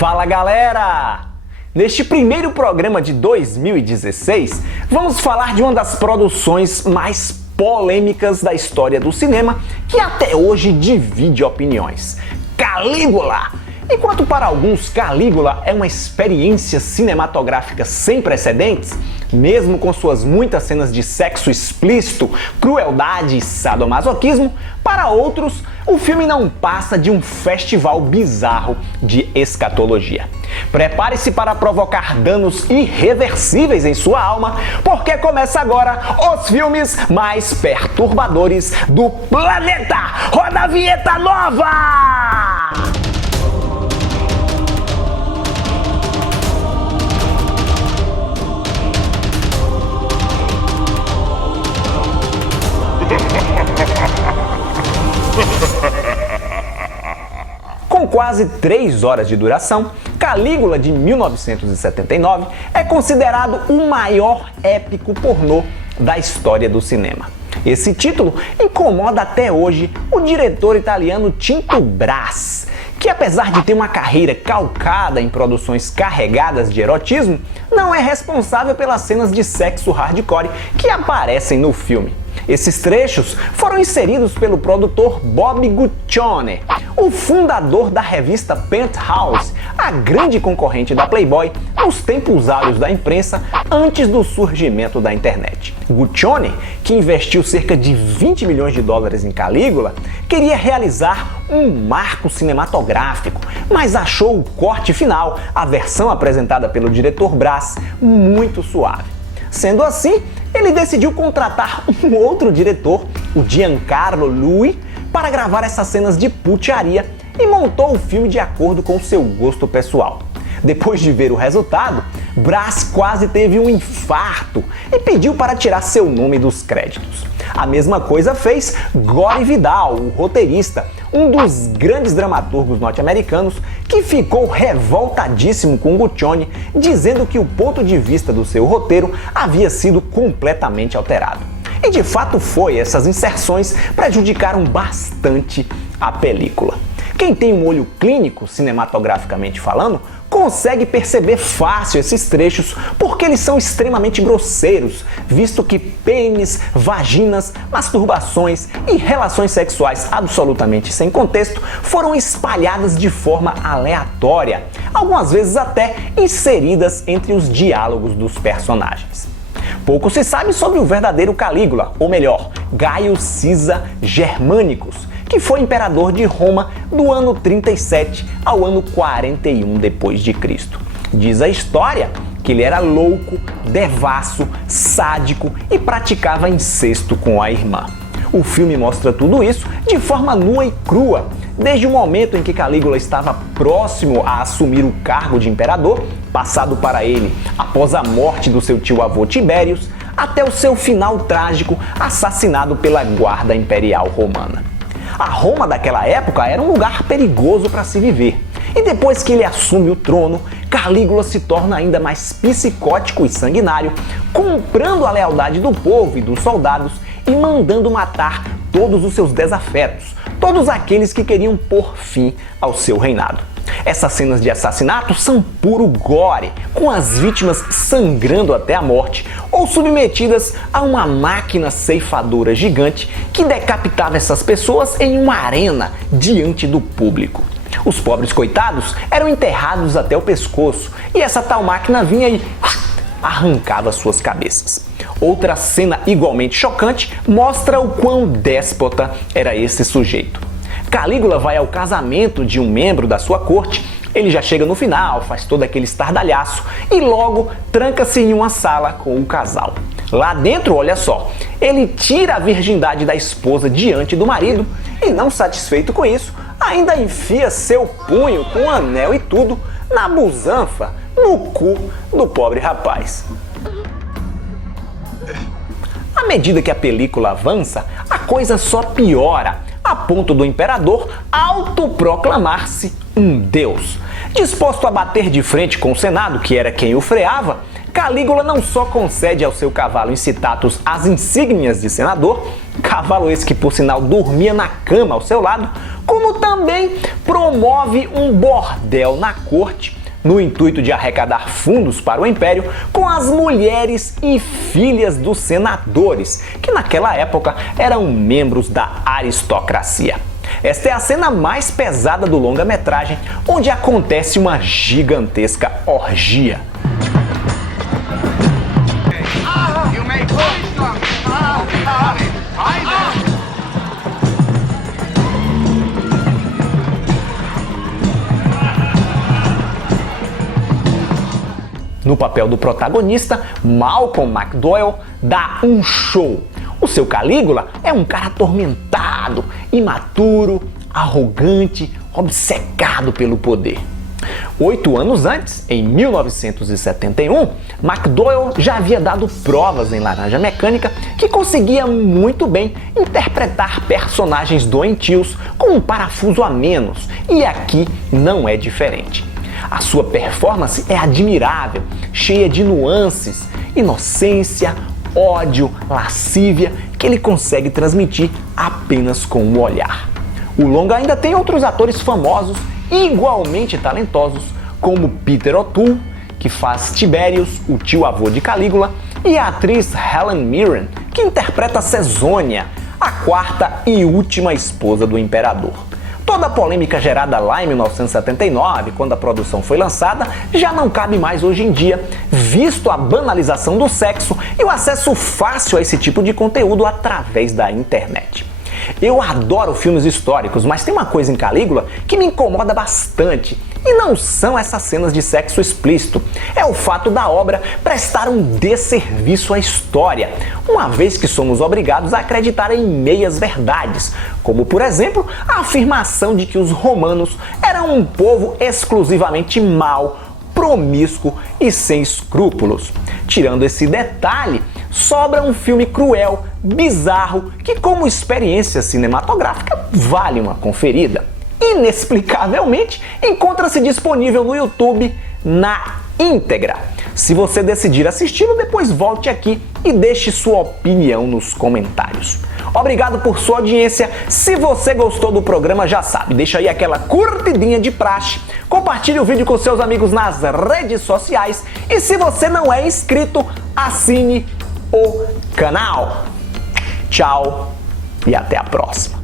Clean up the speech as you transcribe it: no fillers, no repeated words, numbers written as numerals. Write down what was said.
Fala galera! Neste primeiro programa de 2016, vamos falar de uma das produções mais polêmicas da história do cinema que até hoje divide opiniões: Calígula! Enquanto para alguns Calígula é uma experiência cinematográfica sem precedentes, mesmo com suas muitas cenas de sexo explícito, crueldade e sadomasoquismo, para outros o filme não passa de um festival bizarro de escatologia. Prepare-se para provocar danos irreversíveis em sua alma, porque começa agora os filmes mais perturbadores do planeta! Roda a vinheta nova! Com quase 3 horas de duração, Calígula de 1979 é considerado o maior épico pornô da história do cinema. Esse título incomoda até hoje o diretor italiano Tinto Brass, que apesar de ter uma carreira calcada em produções carregadas de erotismo, não é responsável pelas cenas de sexo hardcore que aparecem no filme. Esses trechos foram inseridos pelo produtor Bob Guccione, o fundador da revista Penthouse, a grande concorrente da Playboy nos tempos áureos da imprensa antes do surgimento da internet. Guccione, que investiu cerca de 20 milhões de dólares em Calígula, queria realizar um marco cinematográfico, mas achou o corte final, a versão apresentada pelo diretor Brass, muito suave. Sendo assim, ele decidiu contratar um outro diretor, o Giancarlo Lui, para gravar essas cenas de putaria e montou o filme de acordo com seu gosto pessoal. Depois de ver o resultado, Brass quase teve um infarto e pediu para tirar seu nome dos créditos. A mesma coisa fez Gore Vidal, o roteirista, um dos grandes dramaturgos norte-americanos, que ficou revoltadíssimo com Guccione, dizendo que o ponto de vista do seu roteiro havia sido completamente alterado. E de fato foi, essas inserções prejudicaram bastante a película. Quem tem um olho clínico, cinematograficamente falando, consegue perceber fácil esses trechos porque eles são extremamente grosseiros, visto que pênis, vaginas, masturbações e relações sexuais absolutamente sem contexto foram espalhadas de forma aleatória, algumas vezes até inseridas entre os diálogos dos personagens. Pouco se sabe sobre o verdadeiro Calígula, ou melhor, Gaio Cisa Germanicus, que foi imperador de Roma do ano 37 ao ano 41 d.C. Diz a história que ele era louco, devasso, sádico e praticava incesto com a irmã. O filme mostra tudo isso de forma nua e crua, desde o momento em que Calígula estava próximo a assumir o cargo de imperador, passado para ele após a morte do seu tio-avô Tibérius, até o seu final trágico, assassinado pela guarda imperial romana. A Roma daquela época era um lugar perigoso para se viver. E depois que ele assume o trono, Calígula se torna ainda mais psicótico e sanguinário, comprando a lealdade do povo e dos soldados e mandando matar todos os seus desafetos, todos aqueles que queriam pôr fim ao seu reinado. Essas cenas de assassinato são puro gore, com as vítimas sangrando até a morte ou submetidas a uma máquina ceifadora gigante que decapitava essas pessoas em uma arena diante do público. Os pobres coitados eram enterrados até o pescoço e essa tal máquina vinha e arrancava suas cabeças. Outra cena igualmente chocante mostra o quão déspota era esse sujeito. Calígula vai ao casamento de um membro da sua corte, ele já chega no final, faz todo aquele estardalhaço e logo tranca-se em uma sala com o casal. Lá dentro, olha só, ele tira a virgindade da esposa diante do marido e, não satisfeito com isso, ainda enfia seu punho com anel e tudo na busanfa, no cu do pobre rapaz. À medida que a película avança, a coisa só piora, a ponto do imperador autoproclamar-se um deus. Disposto a bater de frente com o Senado, que era quem o freava, Calígula não só concede ao seu cavalo Incitatus as insígnias de senador, cavalo esse que por sinal dormia na cama ao seu lado, como também promove um bordel na corte no intuito de arrecadar fundos para o império com as mulheres e filhas dos senadores, que naquela época eram membros da aristocracia. Esta é a cena mais pesada do longa-metragem, onde acontece uma gigantesca orgia. No papel do protagonista, Malcolm McDowell dá um show. O seu Calígula é um cara atormentado, imaturo, arrogante, obcecado pelo poder. 8 anos antes, em 1971, McDowell já havia dado provas em Laranja Mecânica que conseguia muito bem interpretar personagens doentios com um parafuso a menos, e aqui não é diferente. A sua performance é admirável, cheia de nuances, inocência, ódio, lascívia, que ele consegue transmitir apenas com o olhar. O longa ainda tem outros atores famosos igualmente talentosos, como Peter O'Toole, que faz Tiberius, o tio-avô de Calígula, e a atriz Helen Mirren, que interpreta Cesônia, a quarta e última esposa do imperador. Toda a polêmica gerada lá em 1979, quando a produção foi lançada, já não cabe mais hoje em dia, visto a banalização do sexo e o acesso fácil a esse tipo de conteúdo através da internet. Eu adoro filmes históricos, mas tem uma coisa em Calígula que me incomoda bastante, e não são essas cenas de sexo explícito. É o fato da obra prestar um desserviço à história, uma vez que somos obrigados a acreditar em meias verdades, como por exemplo a afirmação de que os romanos eram um povo exclusivamente mau, promíscuo e sem escrúpulos. Tirando esse detalhe, sobra um filme cruel, bizarro, que como experiência cinematográfica vale uma conferida. Inexplicavelmente, encontra-se disponível no YouTube na íntegra. Se você decidir assisti-lo, depois volte aqui e deixe sua opinião nos comentários. Obrigado por sua audiência. Se você gostou do programa, já sabe, deixa aí aquela curtidinha de praxe, compartilhe o vídeo com seus amigos nas redes sociais e se você não é inscrito, assine o canal. Tchau e até a próxima.